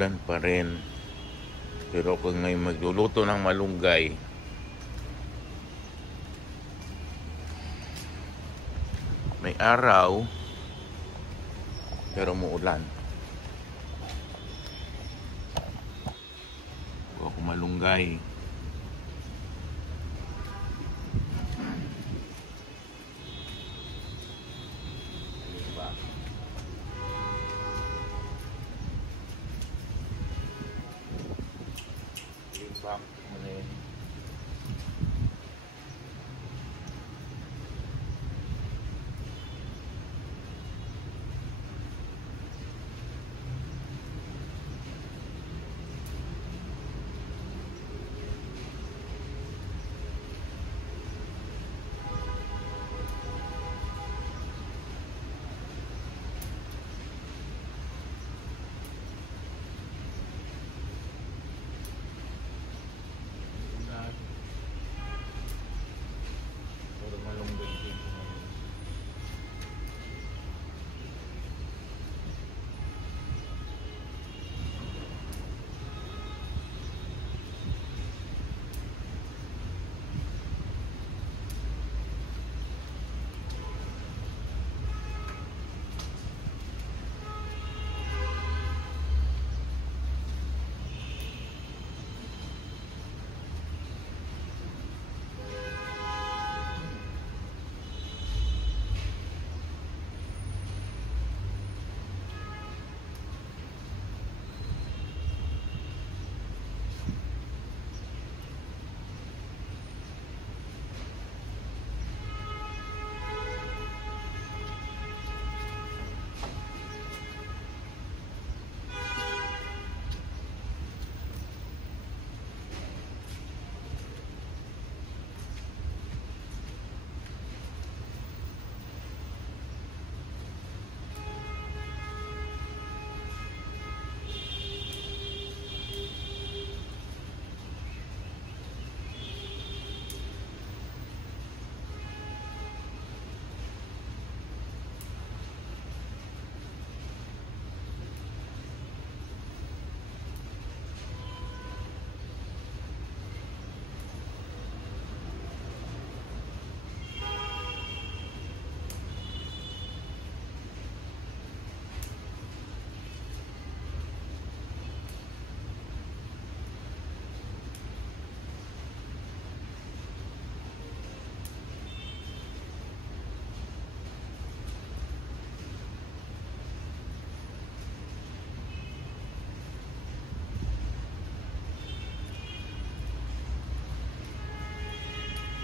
umuulan pa rin. Pero kung ngayon magluluto ng malunggay, may araw, pero umuulan. Ako malunggay.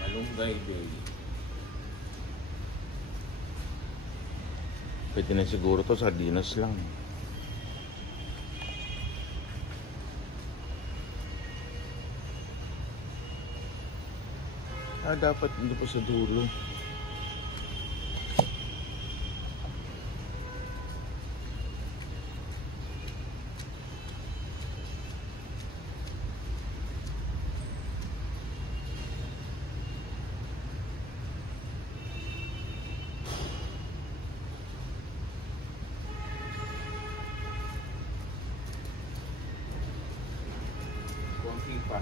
Malunggay day. Pwede na siguro to, sardinas lang. Dapat hindi pa sa dulo. Konti pa.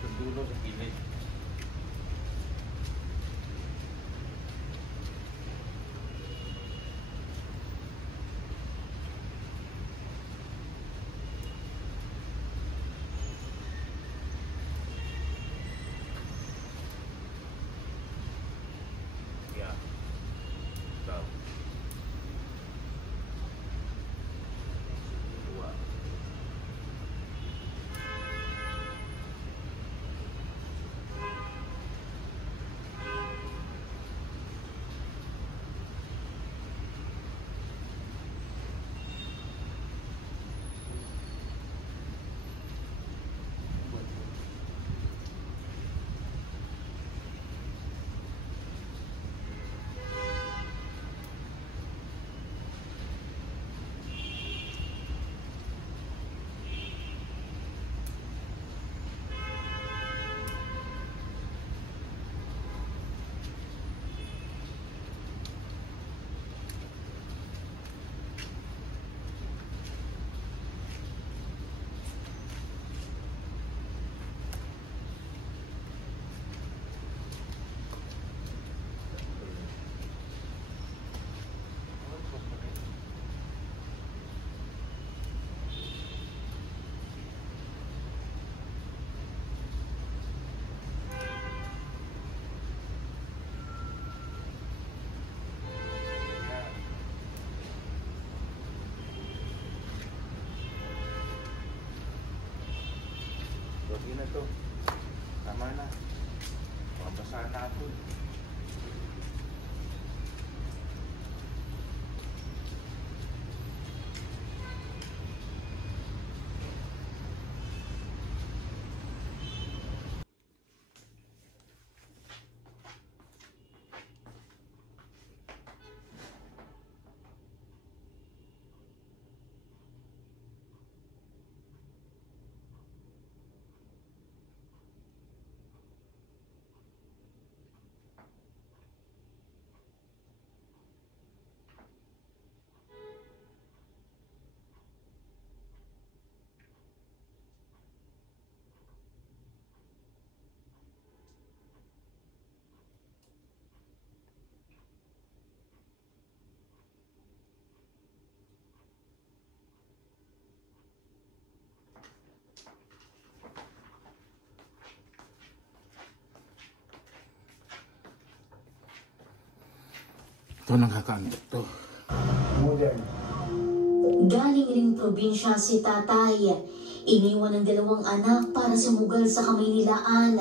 Sa dulo, sa gilid. to. Tama na. Pabasahan na ako. Ito nakakaantok to. Galing ring probinsya si tatay. Iniwan ng 2 anak para sumugal sa Kamaynilaan,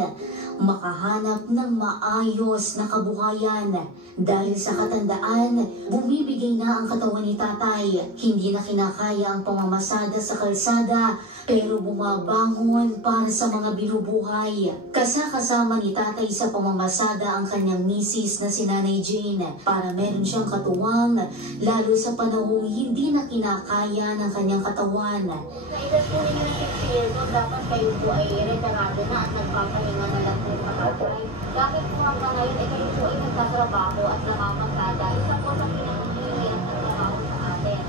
makahanap ng maayos na kabuhayan. Dahil sa katandaan, bumibigay na ang katawan ni tatay. Hindi na kinakaya ang pamamasada sa kalsada, pero bumabangon para sa mga binubuhay. Kasama ni tatay sa pamamasada ang kanyang misis na si Nanay Jane para meron siyang katuwang, lalo sa panahong hindi na kinakaya ng kanyang katawan. Sa edad po ninyo ng 6 years old, dapat kayo po ay retirado na at nagpapahinga na lang po makatay. Bakit po hanggang ngayon ay kayo po ay nagtatrabaho at namamasada? Isa po sa pinakahihiyang ng trabaho sa atin.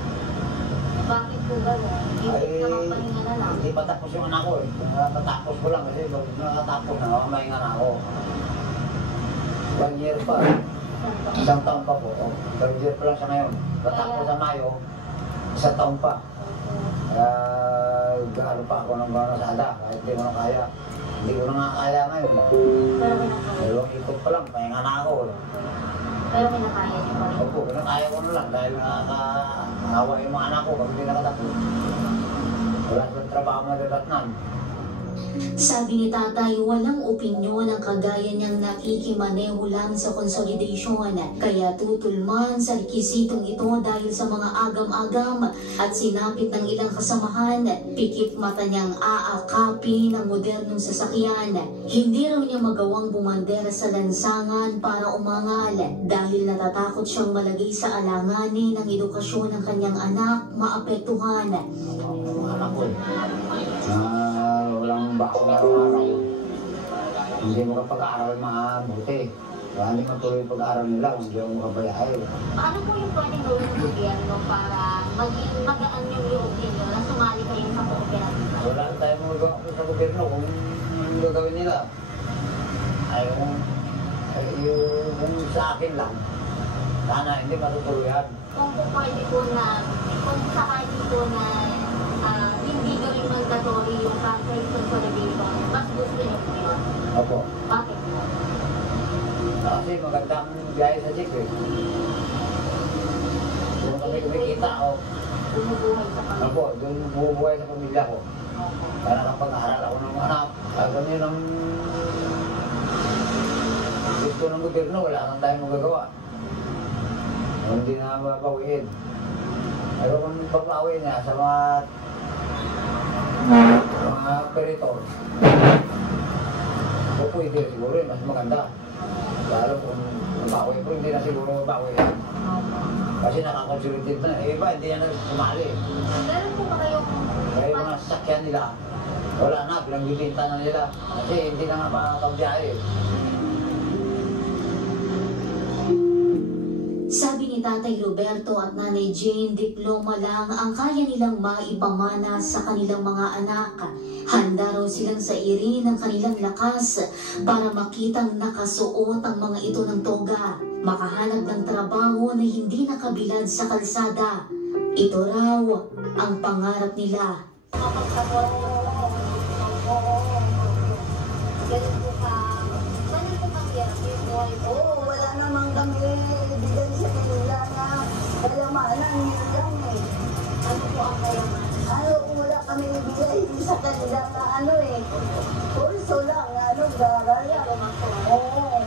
Bakit po gano'n? Hindi nakapahinga na lang. Hindi pa tapos yung anak ko eh. Natapos ko lang kasi nakatapos na, mamahinga na ako. 1 year pa. Isang taon pa po. 3 year pa lang siya ngayon. Natapos sa Mayo, 1 taon pa. Kaya gaano pa ako ng mga nasada kahit hindi ko na kaya. Hindi ko na nga kaya ngayon. Pero may nakaya. 2 ikot pa lang, pahinga na ako. Pero may nakaya niyo pa rin. Opo, kaya ko na lang dahil nakakahawa yung mga anak ko pag hindi nakatapos. Wala silang trabaho na dadatnan. Sabi ni tatay, walang opinyon ang kagaya niyang nakikimaneho lang sa consolidation. Kaya tutulman sa rekisitong ito dahil sa mga agam-agam at sinapit ng ilang kasamahan. Pikit mata niyang aakapin ang modernong sasakyan. Hindi raw niya magawang bumandera sa lansangan para umangal dahil natatakot siyang malagay sa alanganin ng edukasyon ng kanyang anak maapektuhan. Mga anak ko walang bako na araw. Hindi mo kapag-aaral mabuti. Kaya hindi matuloy pag-aaral nila kung hindi mo kabayahin. Ano po yung pwedeng gawin ng gobyerno para maging magaan yung loob ninyo na sumali kayo sa kooperatiba? Wala tayong magagawa sa gobyerno kung ano gagawin nila. Ay yung sa akin lang. Sana hindi matutuloyan. Kung po pwede po na, kung sakali po na hindi gawing mandatory yung franchise consolidation, mas gusto niyo po yun? Opo. Bakit po? Kasi magandang biyahe sa jeep eh. Kung kami kumikita o Bumubuhay sa pamilya? opo, doon bumubuhay sa pamilya ko. Opo. Para kapag-aaral ako ng anak, ganyan ang gusto ng gobyerno, wala kang tayong magagawa. Hindi na mapapawiin. Pero kung papawiin niya sa mga operator, o pwede siguro mas maganda. Lalo kung mapawi po, hindi na siguro mapawi. Kasi nakakonsulted na. Iba, hindi na sumali. Meron po ba kayong Kaya yung mga sasakyan nila, wala na, pinag-bibinta na nila. Kasi hindi na nga makakabyahe. Sabi ni Tatay Roberto at Nanay Jane, diploma lang ang kaya nilang maipamana sa kanilang mga anak. Handa raw silang sairin ang kanilang lakas para makitang nakasuot ang mga ito ng toga, makahanap ng trabaho na hindi nakabilad sa kalsada. Ito raw ang pangarap nila. ganun po ka, paano po pangyarap yung buhay po? Oo, wala namang kami bigay sa kanila na kayamanan yun lang eh. Ano po ang kaya? Ano kung wala kami bigay sa kanila na ano eh. Pulso lang, ano, gagaya. Oo.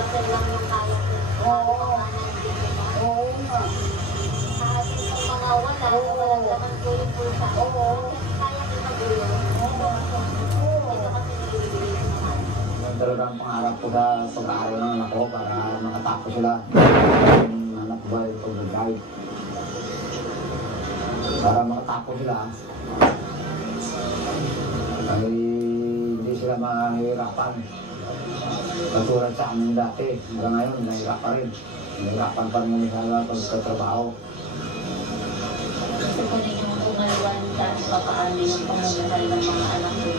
Kapag lang yung kaya ko. Oo. Oo nga. Sa ating pong mga wala, walang laman po yung pulsa. Oo. Kaya ko magulo. Oo. Ito kasi nilibigay ko naman. Yan talagang pangarap ko sa pag-aaral ng anak ko para makatapos sila. Yung anak ko ba yung pag-guide. Para makatapos sila. Ay hindi sila mahihirapan. Katulad sa amin dati, hanggang ngayon, nahihirapan rin. Nahihirapan pa rin sa pagkatrabaho. Gusto ko rin yung umalwan kahit pa paano yung pamumuhay ng mga anak ko.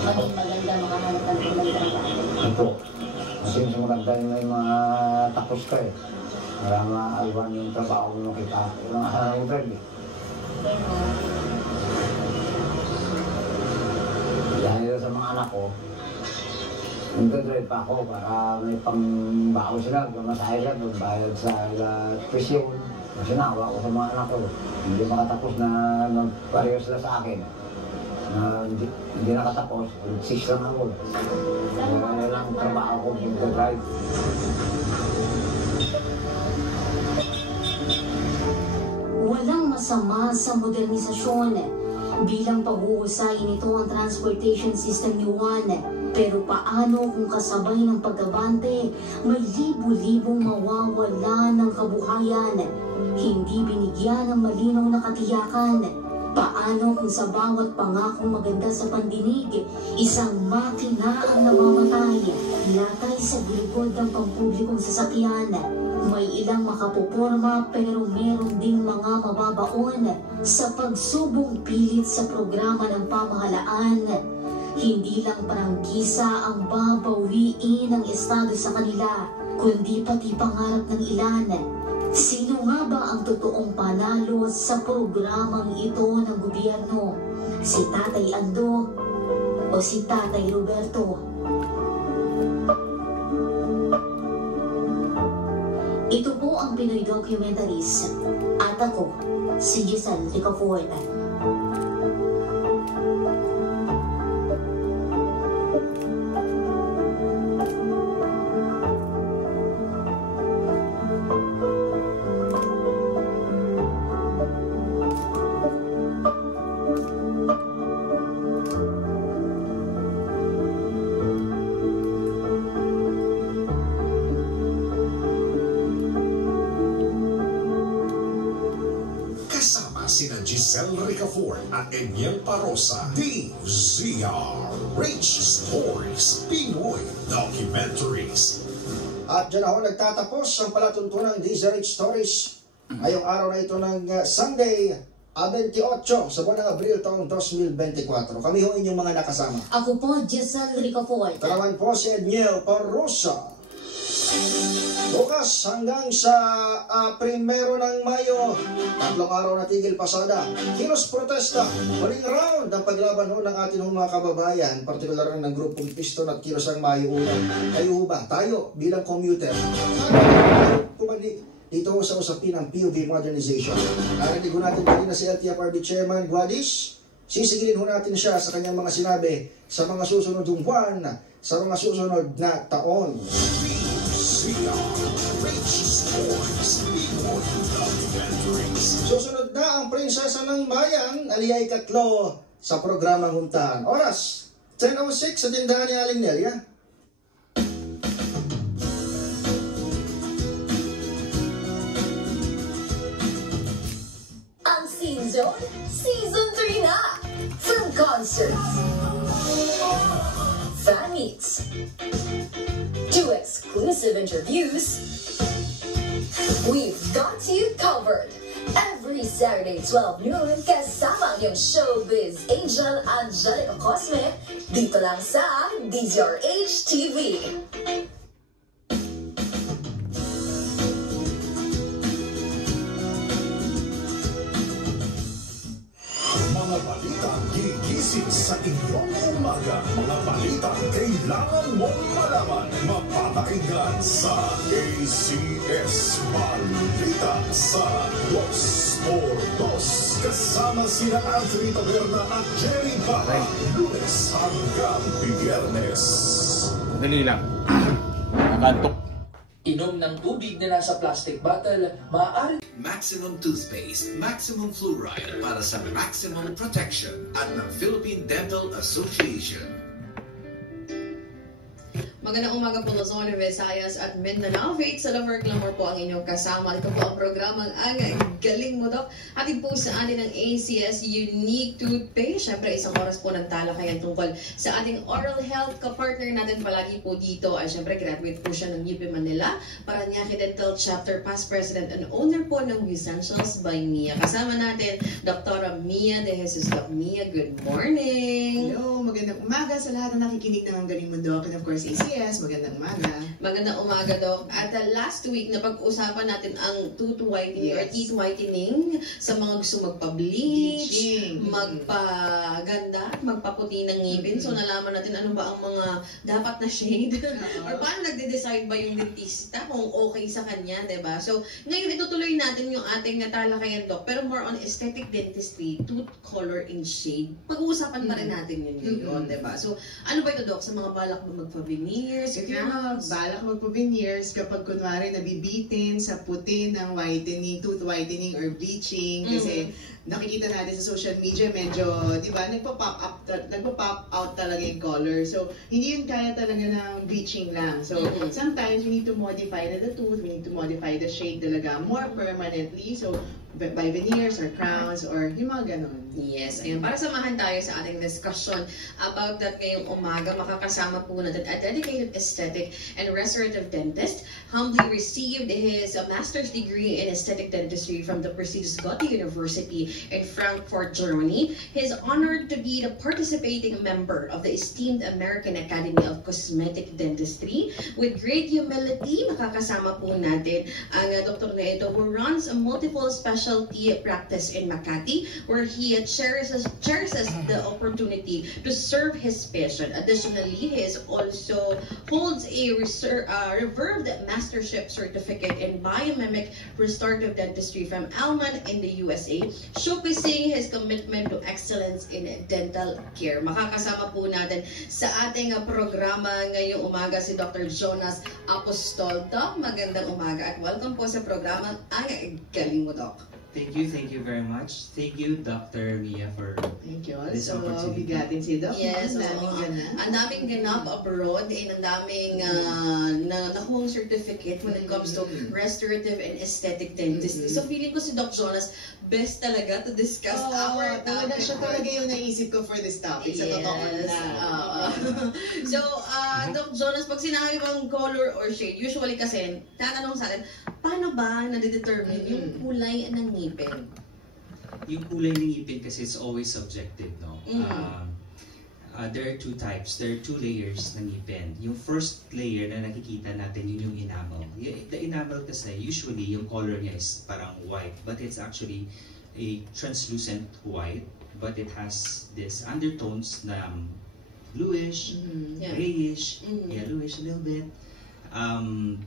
Maging maganda, makahanap ng magandang trabaho. Ito, kasi mas maganda yung mga tapos ka eh. Para maalwan yung trabaho mo kita. Yung yung drive eh. Dahil sa mga anak ko, nagdadrive pa ako para may pangbaho sila, masahe sila, magbayad sa tuition. Kasi nawa ko sa mga anak ko, hindi makatapos na magpareho sila sa akin. Na hindi nakatapos, 6 lang ako. Kaya lang trabaho ko, nagdadrive. Walang masama sa modernisasyon. Bilang pag-uusay nito ang transportation system ni Juan. Pero paano kung kasabay ng pagkabante, may libu-libong mawawala ng kabuhayan? Hindi binigyan ng malinaw na katiyakan. Paano kung sa bawat pangakong maganda sa pandinig, isang makina ang namamatay, latay sa gulugod ng pampublikong sasakyan? May ilang makapoporma pero meron ding mga mababaon sa pagsubong pilit sa programa ng pamahalaan. Hindi lang paranggisa ang babawiin ng Estado sa kanila, kundi pati pangarap ng ilan. Sino nga ba ang totoong panalo sa programang ito ng gobyerno? Si Tatay Ando o si Tatay Roberto? Ito po ang Pinoy Documentaries at ako, si Giselle Ricafort. Sina Giselle Ricafort at Eniel Parosa, DZRH Stories, Pinoy Documentaries. At dyan ako nagtatapos ang palatuntunang DZRH Stories ngayong araw na ito ng Sunday, 28 sa buwan ng Abril taong 2024. Kami ho inyong mga nakasama. Ako po, Giselle Ricafort. Karaman po si Eniel Parosa. Bukas hanggang sa 1 ng Mayo, 3 araw na tigil pasada. Kilos protesta, huling round ng paglaban ho ng ating mga kababayan, partikular ng grupong Piston at Kilos ang Mayo una. Kayo ba? Tayo bilang commuter. Kumali dito sa usapin ng POV modernization. Narinig ho natin kanina si LTFRB Chairman Guadis. Sisigilin ho natin siya sa kanyang mga sinabi sa mga susunod buwan, sa mga susunod na taon. Susunod na ang Prinsesa ng Bayan, aliyay 3 sa programang Huntahan. Oras, 10:06 sa tindahan ni Aling Nelia. Ang Scene Zone, Season 3 na! From concerts, fan meets, to exclusive interviews, we've got you covered. Every Saturday, 12 noon, kasama ang iyong showbiz angel Angelica Cosme, dito lang sa DZRH TV. Mga balitang gigising sa sa inyong umaga. Mga balita kailangan mong malaman. Mapapakinggan sa ACS Balita sa 2x2. Kasama sina Anthony Taberna at Jerry Barra. Lunes hanggang Biyernes. Dali lang. Nakantok. Inom ng tubig na nasa plastic bottle, maaari Maximum Toothpaste, Maximum Fluoride para sa maximum protection at ng Philippine Dental Association. Magandang umaga po Luzon, Visayas at Mindanao. Faith Salaver Glamour po ang inyong kasama. Ito po ang programang Ang Galing Mo Doc. Hatid po sa atin ng ACS Unique Toothpaste. Siyempre, isang oras po ng talakayan tungkol sa ating oral health. Kapartner natin palagi po dito ay siyempre graduate po siya ng UP Manila. Paranaque Dental Chapter, past president and owner po ng Essentials by Mia. Kasama natin, Dr. Mia De Jesus. Doc Mia, good morning! Hello, magandang umaga sa lahat na nakikinig ng Ang Galing Mo Doc. And of course, ACS, magandang umaga. Magandang umaga, Doc. At last week, napag-usapan natin ang tooth whitening or teeth whitening sa mga gusto magpa-bleach, magpaganda, magpaputi ng ngipin. So, nalaman natin ano ba ang mga dapat na shade or paano nagde-decide ba yung dentista kung okay sa kanya, diba? So, ngayon itutuloy natin yung ating talakayan, Doc. Pero more on aesthetic dentistry, tooth color and shade. Pag-uusapan pa rin natin yun ngayon, diba? So, ano ba ito, Doc? Sa mga balak mo magpa-veneers, If you're balak magpa-veneers, kapag kunwari nabibitin sa puti ng whitening, tooth whitening or bleaching, kasi nakikita natin sa social media, medyo, di ba, nagpa-pop out talaga yung color. So, hindi yun kaya talaga ng bleaching lang. So, sometimes we need to modify the tooth, we need to modify the shade talaga more permanently. So, by veneers or crowns or yung mga ganon. Yes, ayun. Para samahan tayo sa ating discussion about that ngayong umaga, makakasama po natin a dedicated aesthetic and restorative dentist, humbly received his master's degree in aesthetic dentistry from the prestigious Goethe University in Frankfurt, Germany. He is honored to be the participating member of the esteemed American Academy of Cosmetic Dentistry. With great humility, makakasama po natin ang doktor na ito who runs a multiple specialty practice in Makati, where he cherishes the opportunity to serve his patient. Additionally, he also holds a reserved mastership certificate in biomimic restorative dentistry from Alman in the USA, showcasing his commitment to excellence in dental care. Makakasama po natin sa ating programa ngayong umaga si Dr. Jonas Apostol. Doc, magandang umaga at welcome po sa programa Ang Galing Mo, Doc. Thank you very much. Thank you, Dr. Mia, for this opportunity. Bigatin si Doc. Yes, ang daming ganap abroad and ang daming nakuhang certificate when it comes to restorative and aesthetic dentistry. So feeling ko si Doc Jonas best talaga to discuss our topic. Siya talaga yung naisip ko for this topic. Sa totoo na. So, Doc Jonas, pag sinabi bang color or shade, usually kasi, tatanong sa atin, paano ba nade-determine yung kulay ng ngipin? Yung kulay ng ngipin kasi it's always subjective, no? There are two types. There are two layers ng ngipin. Yung first layer na nakikita natin, yun yung enamel. The enamel kasi, usually, yung color niya is parang white, but it's actually a translucent white, but it has this undertones na bluish, grayish, yellowish a little bit.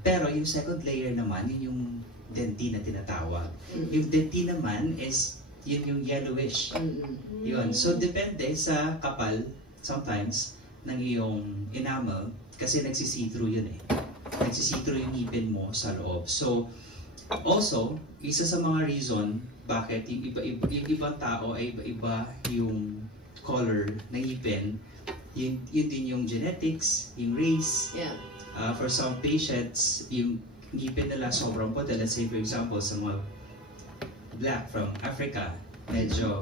Pero yung second layer naman, yun yung dentine na tinatawag. Yung dentine naman is yun yung yellowish. Yun. So, depende sa kapal, sometimes, ng iyong enamel, kasi nagsisi-through yun eh. Nagsisi-through yung ngipin mo sa loob. So, also, isa sa mga reason bakit yung ibang tao ay iba-iba yung color ng ngipin, yun din yung genetics, yung race. For some patients, yung ngipin nila sobrang puti. Let's say, for example, sa mga black from Africa, medyo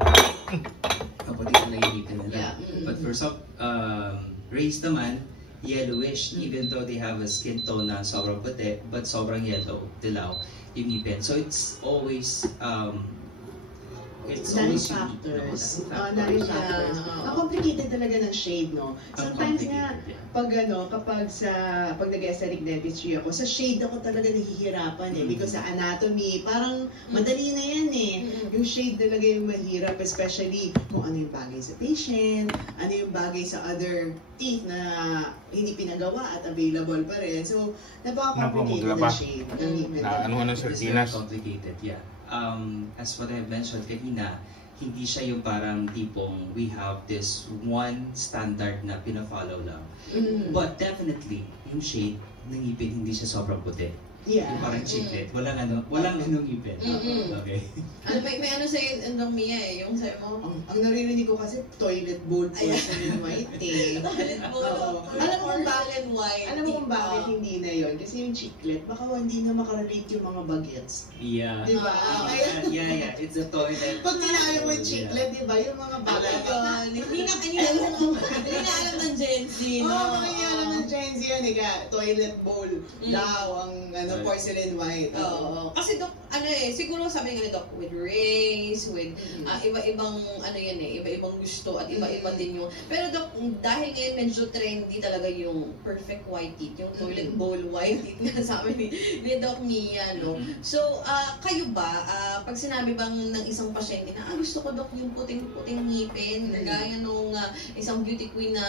kaputi na yung ngipin nila. But for some race naman, yellowish, even though they have a skin tone na sobrang puti, but sobrang yellow, dilaw yung ngipin. So it's always It's Nine always unique, no? factors. That's Nine factors. Ang complicated talaga ng shade, no? Sometimes nga, pag nag-aesthetic dentistry ako, sa shade ako talaga nahihirapan eh. Because sa anatomy, parang madali na yan eh. Yung shade talaga yung mahirap, especially kung ano yung bagay sa patient, ano yung bagay sa other teeth na hindi pinagawa at available pa rin. So, napaka-complicated ng shade. It's very complicated, yeah. As what I mentioned kanina, hindi siya yung parang tipong we have this one standard na pina-follow lang. But definitely, yung shade ng ngipin hindi siya sobrang puti. Yeah. Yung parang chiclet, walang anong ngipin. Okay. May ano sa'yo, Endong Mia eh, yung sa'yo mo? Ang naririnig ko kasi toilet bowl porcelain white eh. Toilet bowl. Alam mo kung bakit white. Alam mo kung bakit hindi na yon? Kasi yung chiclet, baka hindi na makarelate yung mga bagets. Yeah. Diba? Yeah. It's a toilet. Pag tinalo mo yung chiclet, diba? Yung mga bagets. Hindi na alam ng Gen Z. Oo, hindi alam ng Gen Z yan. Toilet bowl daw ang porcelain white. Oo. Kasi Doc, siguro sabi nga ni Doc, with race, with iba-ibang iba-ibang gusto at iba-iba din yung. Pero Doc, dahil ngayon medyo trendy talaga yung perfect white teeth, yung toilet bowl white teeth nga sa amin ni Doc Mia, no? So, kayo ba, pag sinabi bang ng isang pasyente na, gusto ko Doc yung puting-puting ngipin, gaya nung isang beauty queen na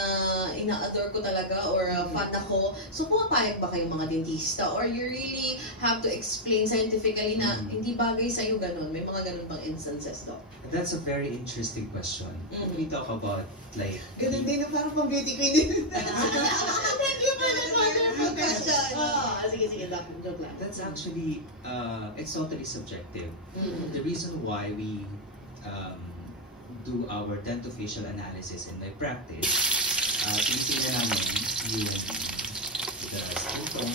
ina-adore ko talaga or fan ako, so pumapayag ba kayong mga dentista? Or you really have to explain scientifically na hindi bagay sa'yo ganun? May mga ganun pang instances, Doc? That's a very interesting question. We talk about like... Ganun din, parang pang beauty queen din. Thank you for that wonderful question. Sige, joke lang. That's actually, it's totally subjective. The reason why we do our dentofacial analysis in my practice, tinitingnan namin yung the skin tone,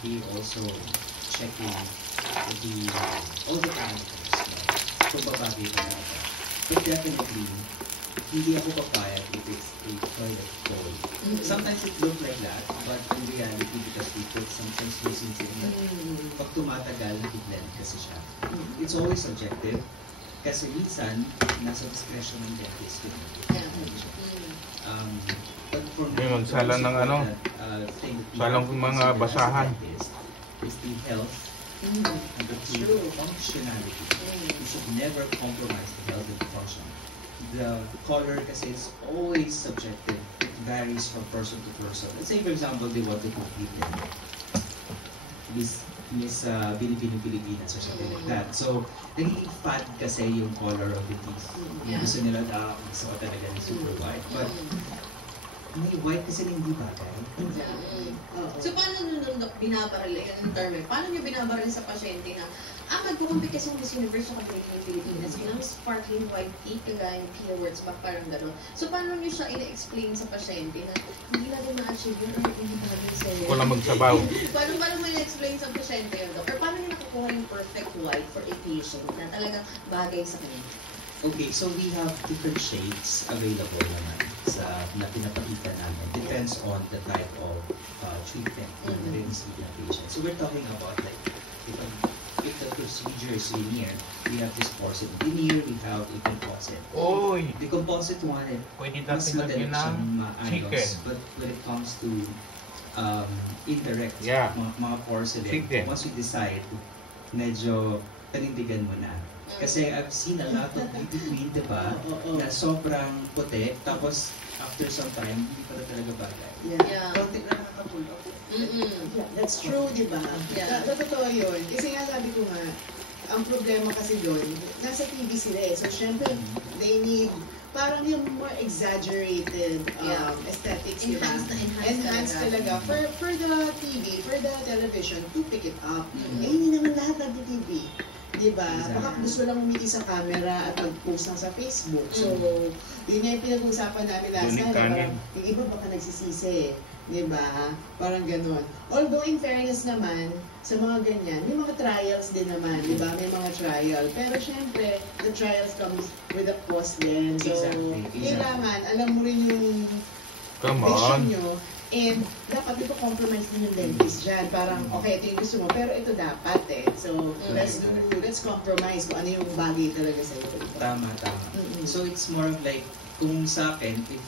we also checking all the parameters. So, babagay pa natin. But definitely, hindi ako papayag if it's a toilet bowl. Sometimes it looks like that, but in reality, because we put some translucency in it, pag tumatagal, nag-blend kasi siya. It's always subjective, kasi minsan, nasa discretion ng dentist yun. But for me, magsala ng salang mga basahan. Is the health and the functionality. You should never compromise the health and the function. The color kasi is always subjective. It varies from person to person. Let's say for example, they want to compete in Miss Pilipinas or something like that. So, nagiging fad kasi yung color of the teeth. Gusto nila, gusto ko talaga ng super white. But, may white kasi na hindi bagay. So, paano nung binabaril, yung term paano nyo binabaril sa pasyente na, magpukumpit kasi yung Miss Universe sa kapatid ng Pilipinas, yung sparkling white teeth, kagaya yung Pia Words back, parang gano'n. So, paano nyo siya ina-explain sa pasyente na hindi natin na-achieve yun, hindi bagay sa'yo? Wala magsabaw. Paano mo na-explain sa pasyente yun, Doc? Or paano nyo nakukuha yung perfect white for a patient na talagang bagay sa kanya? Okay, so we have different shades available naman na pinapakita namin. Depends on the type of treatment na rin-receive ng patient. So we're talking about like, if the procedure is linear, we have this porcelain veneer, we have a composite. The composite one, mas madali siyang maayos. But when it comes to indirect, mga porcelain, once we decide, medyo panindigan mo na. Kasi I've seen a lot of beauty queen, diba? Na sobrang puti, tapos after some time, hindi pala talaga bagay. Konti na nakakapulok. That's true, diba? Totoo yun. Kasi nga sabi ko nga, ang problema kasi doon, nasa TV sila eh. So, syempre, they need parang yung more exaggerated aesthetics, diba? Enhanced talaga. For the TV, for the television, to pick it up. Hindi naman lahat nag-TV. Diba? Baka gusto lang umiti sa camera at mag-post lang sa Facebook. So, yun yung pinag-uusapan namin last time. Yung iba baka nagsisisi. Diba? Parang ganun. Although, in fairness naman, sa mga ganyan, may mga trials din naman. Diba? May mga trial. Pero syempre, the trials comes with a cost din. So, kailangan, alam mo rin yung Come vision on. nyo. And dapat ito compromise din yung dentist dyan. Parang, okay, ito yung gusto mo, pero ito dapat eh. So, let's compromise kung ano yung bagay talaga sa ito. Tama. So it's more of like, kung sa akin, if,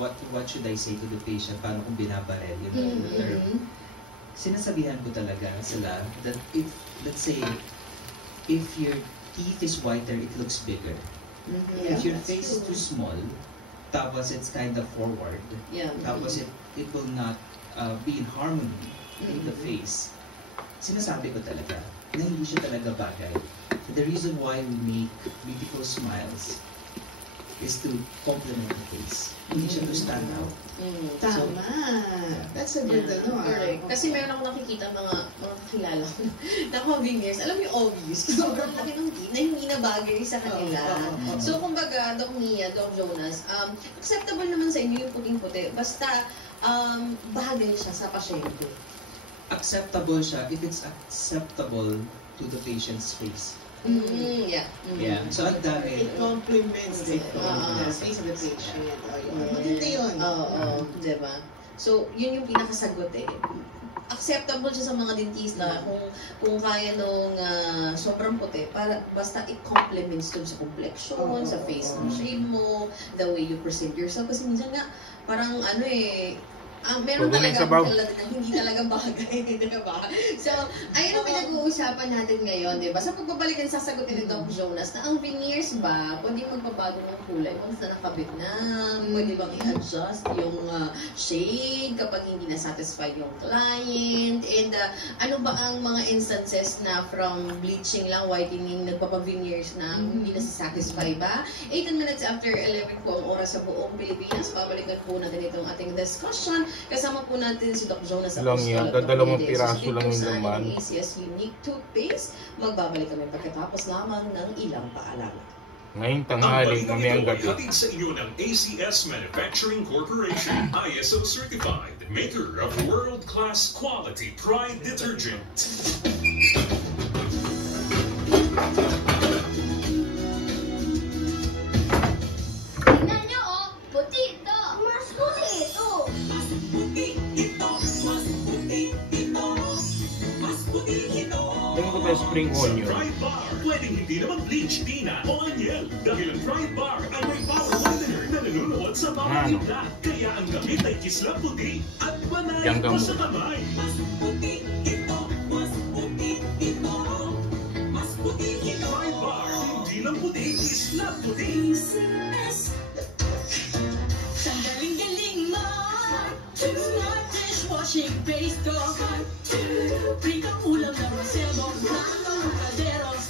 what should I say to the patient? Paano kung binabarel yun the term? Sinasabihan ko talaga sila that if, let's say, if your teeth is whiter, it looks bigger. If your face is too small, tapos it's kind of forward, tapos it will not be in harmony in the face. Sinasabi ko talaga na hindi siya talaga bagay. The reason why we make beautiful smiles is to complement the face. Hindi siya to stand out. Tama. That's a good Correct. Kasi meron akong nakikita mga kakilala ko na veneers. Alam mo yung obvious. Sobrang laki ng teeth na hindi na bagay sa kanila. So, kumbaga, Doc Mia, Doc Jonas, acceptable naman sa inyo yung puting-puti. Basta, bagay siya sa pasyente. Acceptable siya if it's acceptable to the patient's face. Yeah. So, ang dami. It complements the face of the patient. Maganda yun. Diba? So, yun yung pinakasagot eh. Acceptable siya sa mga dentista kung kaya nung sobrang puti, para basta it complements dun sa complexion, sa face ng shade mo, the way you present yourself. Kasi minsan nga, parang meron talaga na hindi talaga bagay, diba? So, ayun ang pinag-uusapan natin ngayon, diba? Sa pagbabalikan, sasagutin ni Doc Jonas na ang veneers ba, pwede magpabago ng kulay once na nakabit na, pwede bang i-adjust yung shade kapag hindi na-satisfy yung client, and ano ba ang mga instances na from bleaching lang, whitening, nagpapa-veneers na hindi na-satisfy ba? 18 minutes after 11 po ang oras sa buong Pilipinas, babalikan po natin itong ating discussion. Kasama po natin si Doc Jonas lang yan, dalawang piraso lang yung laman. ACS Unique Toothpaste. Magbabalik kami pagkatapos lamang ng ilang paalala. Ngayong tanghali, mamayang gabi. Hatid sa inyo ng ACS Manufacturing Corporation, ISO certified, maker of world-class quality Pride detergent. Tingnan nyo, oh! Puti ito! Mas puti ito! Tingnan ko ba spring onion? Pride Bar. Pwedeng hindi naman bleach, tina o anyel. Dahil ang Pride Bar ay may power whitener na nanunuot sa bawat hibla. Kaya ang gamit ay kisla puti at banay pa sa kamay. Mas puti ito, mas puti ito, mas puti ito. Pride Bar. Hindi lang puti, kisla puti. Galing mo, smart dishwashing paste ko. Free ka ulam na masebo, mga kalderos.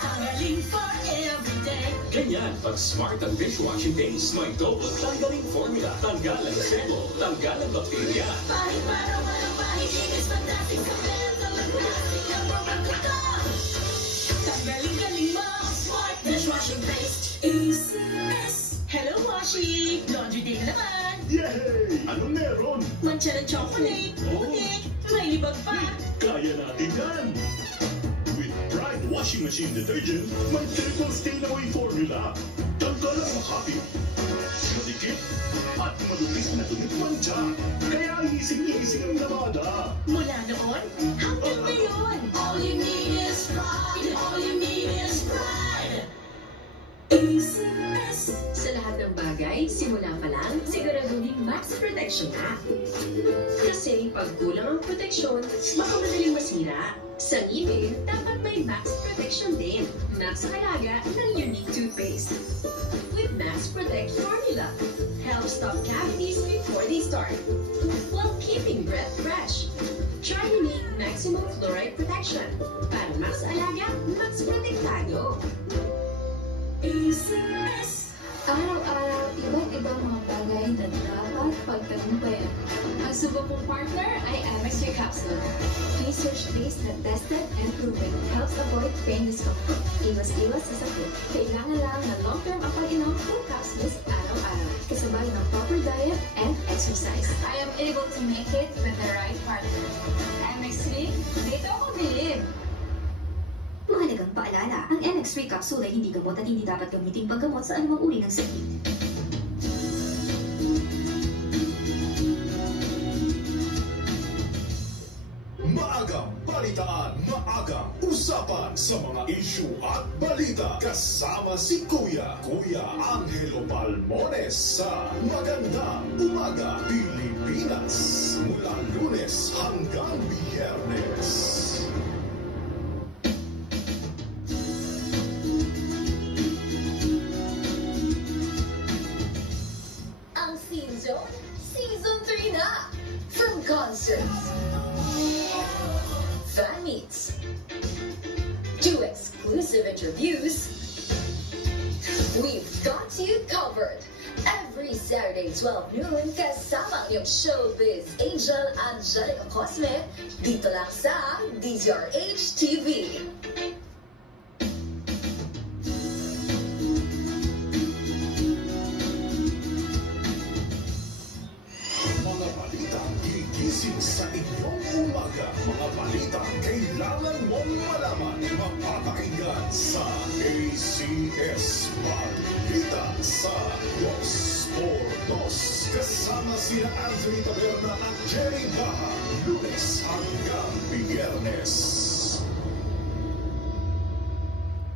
Tanggalin for everyday. Ganyan, pag smart ang dishwashing paste, may double tanggaling formula. Tanggal ang sebo, tanggal ang bakterya. Pahit parang walang pahiligis, fantastic sa men, plastic ang program ko to. Tanggalin mo, smart dishwashing paste. ACS. Hello, Washi! Laundry day naman! Yay! Anong meron? Mancha ng chocolate, putik, may libag pa! Kaya natin yan! With Pride Washing Machine Detergent, may triple stain away formula. Tanggal ang makapit, madikit, at madupis na tunit mancha. Kaya ising-ising ang lamada. Mula noon, hanggang ngayon, all you need is pride! All you need is pride! ACS. Sa lahat ng bagay, simula pa lang, siguraduhin max protection na. Kasi pag kulang ang proteksyon, baka madaling masira. Sa ngipin, dapat may max protection din. Max halaga ng Unique Toothpaste. With Max Protect formula, helps stop cavities before they start, while keeping breath fresh. Try Unique Maximum Fluoride Protection. Para max alaga, max protektado. ACS. Araw-araw, iba't ibang mga bagay na dapat pagtagumpayan. Ang subo kong partner ay MX3 Capsule. Research-based na tested and proven. Helps avoid pain discomfort. Iwas-iwas sa sakit. Kailangan lang ng long-term ang pag-inom full capsules araw-araw. Kasabay ng proper diet and exercise. I am able to make it with the right partner. MX3, dito ako bilib. Mahalagang paalala, ang NX3 capsule ay hindi gamot at hindi dapat gamitin paggamot sa anumang uri ng sakit. Balitaan, maagang usapan sa mga issue at balita. Kasama si Kuya Angelo Palmones sa Magandang Umaga Pilipinas. Mula Lunes hanggang Biyernes. Ang Season 3 na! From concerts, fan meets, to exclusive interviews, we've got you covered. Every Saturday, 12 noon, kasama ang iyong showbiz angel Angelica Cosme, dito lang sa DZRH TV. Mga balitang gigising sa inyong umaga. Mga balitang kailangan mong malaman. Mapapakinggan sa ACS Balita sa 2x2. Kasama sina Anthony Taberna at Jerry Baha. Lunes hanggang Biyernes.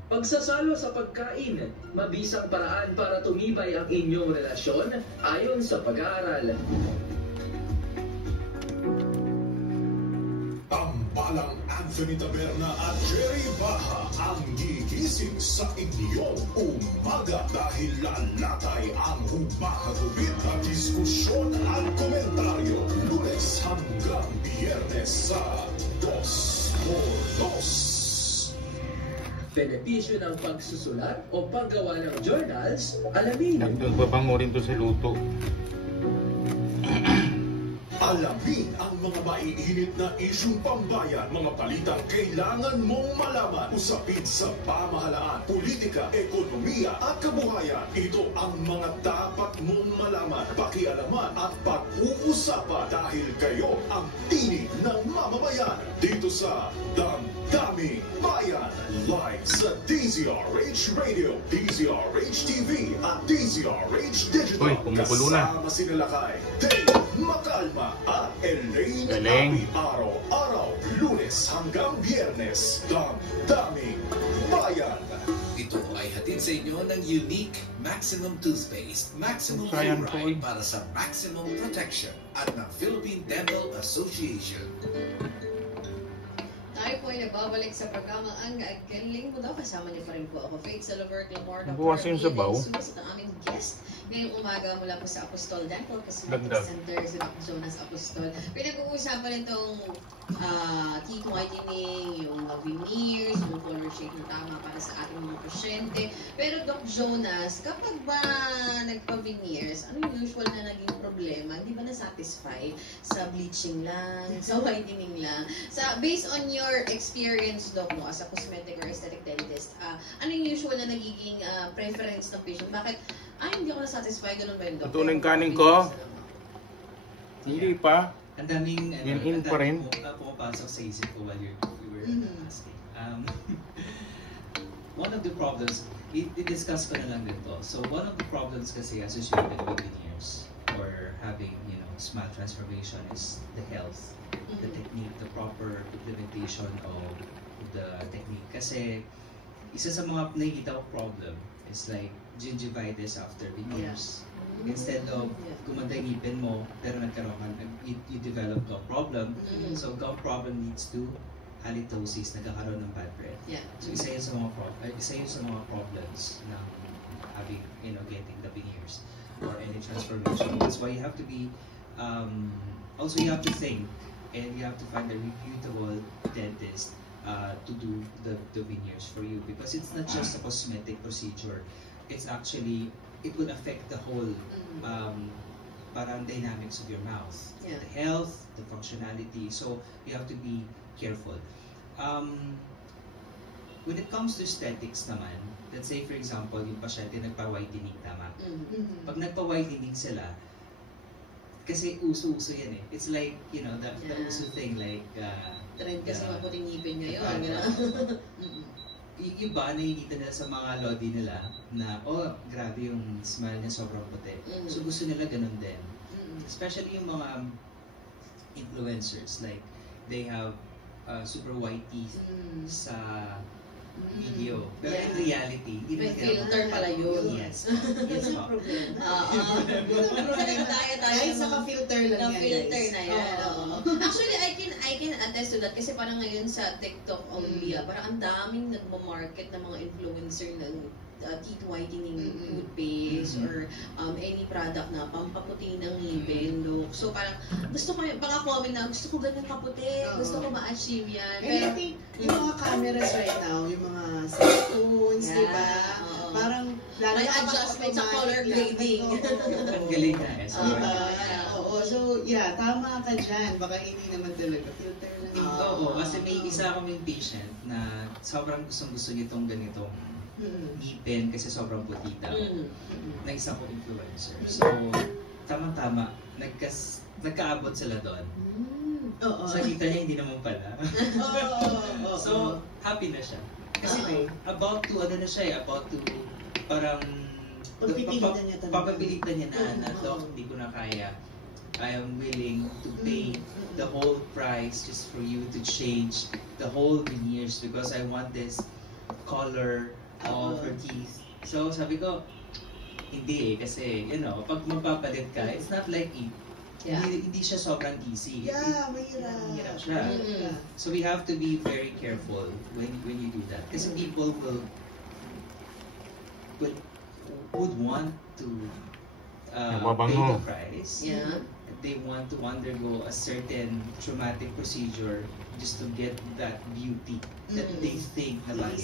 Pagsasalo sa pagkain, mabisang paraan para tumibay ang inyong relasyon ayon sa pag-aaral. Tambalang Anthony Taberna at Jerry Baha ang gigising sa inyong umaga dahil lalatay ang humahagupit na diskusyon at komentaryo. Lunes hanggang Biyernes sa 2x2. Benepisyo ng pagsusulat o paggawa ng journals, alamin. Nagpapangurin to sa luto. Alamin ang mga maiinit na isyung pambayan, mga balitang kailangan mong malaman, usapin sa pamahalaan, politika, ekonomiya at kabuhayan. Ito ang mga dapat mong malaman, pakialaman at pag-uusapan dahil kayo ang tinig ng mamamayan. Dito sa Damdaming Bayan, live sa DZRH Radio, DZRH TV at DZRH Digital. kumukulo na. Kasama sila Lakay, Dave Makalma at Elaine Abi. Araw-araw, Lunes hanggang Biyernes. Damdaming Bayan. Ito ay hatid sa inyo ng Unique Maximum Toothpaste, Maximum Sayang Fluoride para sa maximum protection at ng Philippine Dental Association. Tayo po ay nagbabalik sa programa Ang Galing Mo Daw. Kasama niyo pa rin po ako, Faith Silver, Gilmore, Nabukas yung sabaw. Sumusot ang aming guest ngayong umaga mula po sa Apostol Dental Cosmetic Ganda. Center, si Dr. Jonas Apostol. Pinag-uusapan itong teeth whitening, yung veneers, yung color shade na tama para sa ating mga pasyente. Pero Doc Jonas, kapag ba nagpa-veneers, ano yung usual na naging problema? Hindi ba na-satisfy sa bleaching lang, sa whitening lang? Based on your experience, Doc, no, as a cosmetic or aesthetic dentist, ano yung usual na nagiging preference ng patient? Bakit, hindi ako na-satisfy, ganun ba yun, Doc? Ito na yung kanin ko. Hindi pa. Ang daming Yan pa rin. pumapasok sa isip ko while we were asking. One of the problems, i-discuss ko na lang dito. So one of the problems kasi associated with veneers or having, smile transformation is the health, the technique, the proper implementation of the technique. Kasi isa sa mga nakikita ko problem is like gingivitis after veneers. Instead of gumanda yung ngipin mo, pero nagkaroon ka, you develop a problem. So gum problem leads to halitosis, nagkakaroon ng bad breath. So isa yun sa mga problems ng having, getting the veneers or any transformation. That's why you have to be, also you have to think, and you have to find a reputable dentist to do the veneers for you, because it's not just a cosmetic procedure. It's actually, it would affect the whole parang dynamics of your mouth, the health, the functionality. So you have to be careful. When it comes to aesthetics naman, let's say for example, yung pasyente nagpa-whitening, tama? Pag nagpa-whitening sila, kasi uso-uso yan eh. It's like, the uso thing, like trend kasi maputing ngipin ngayon. Yung iba, nakikita nila sa mga lodi nila na, grabe yung smile niya, sobrang puti. So gusto nila ganun din. Especially yung mga influencers, like they have super white teeth sa video. Pero in reality, hindi May naman filter pala yun. Yes. Yes, po. Guys, naka-filter lang yan, filter guys. na yan. Actually, I can attest to that kasi parang ngayon sa TikTok only, parang ang daming nagmo-market ng mga influencer ng teeth whitening toothpaste or any product na pampaputi ng ngipin look. So parang gusto ko, baka comment na gusto ko ganyan kaputi, gusto ko ma-achieve yan. And Pero I think yung mga cameras right now, yung mga cellphones, di ba? Parang lalo may na kapag adjustment sa automatic color lang. grading. Ang galing na eh. Oo, so yeah, tama ka dyan. Baka hindi naman talaga filter lang. Oo, kasi may isa kaming patient na sobrang gustong-gusto niya itong ganitong ngipin kasi sobrang puti daw. Na isa ko influencer. So, tama-tama, nagkaabot sila doon. Sa kita niya, hindi naman pala. So, happy na siya. Kasi about to, parang papapilitan niya na, Doc, hindi ko na kaya. I am willing to pay the whole price just for you to change the whole veneers because I want this color all her teeth. So, sabi ko, hindi kasi, pag mapapalit ka, it's not like it. Hindi siya sobrang easy. Mahirap siya. So we have to be very careful when you do that. Kasi people would want to pay the price. They want to undergo a certain traumatic procedure just to get that beauty that they think na bagay.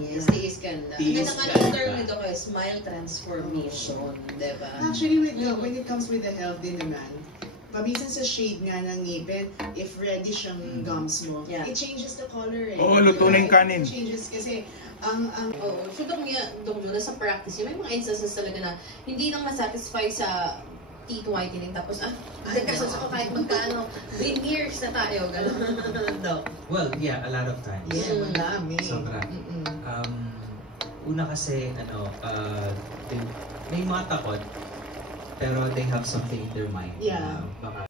Yes, tiis-ganda. Ang ganda nga ng term nito kayo, smile transformation, diba? Actually, when it comes with the health din naman, paminsan sa shade nga ng ngipin, if reddish ang gums mo, it changes the color eh. Oo, luto na yung kanin. It changes kasi so Dong Jo, sa practice, may mga instances talaga na hindi nang masatisfy sa teeth whitening tapos kasi sa kahit magkano veneers na tayo gano'n. Well, yeah, a lot of times. Yeah, madami. Sobra. Una kasi may mga takot pero they have something in their mind. Yeah. Baka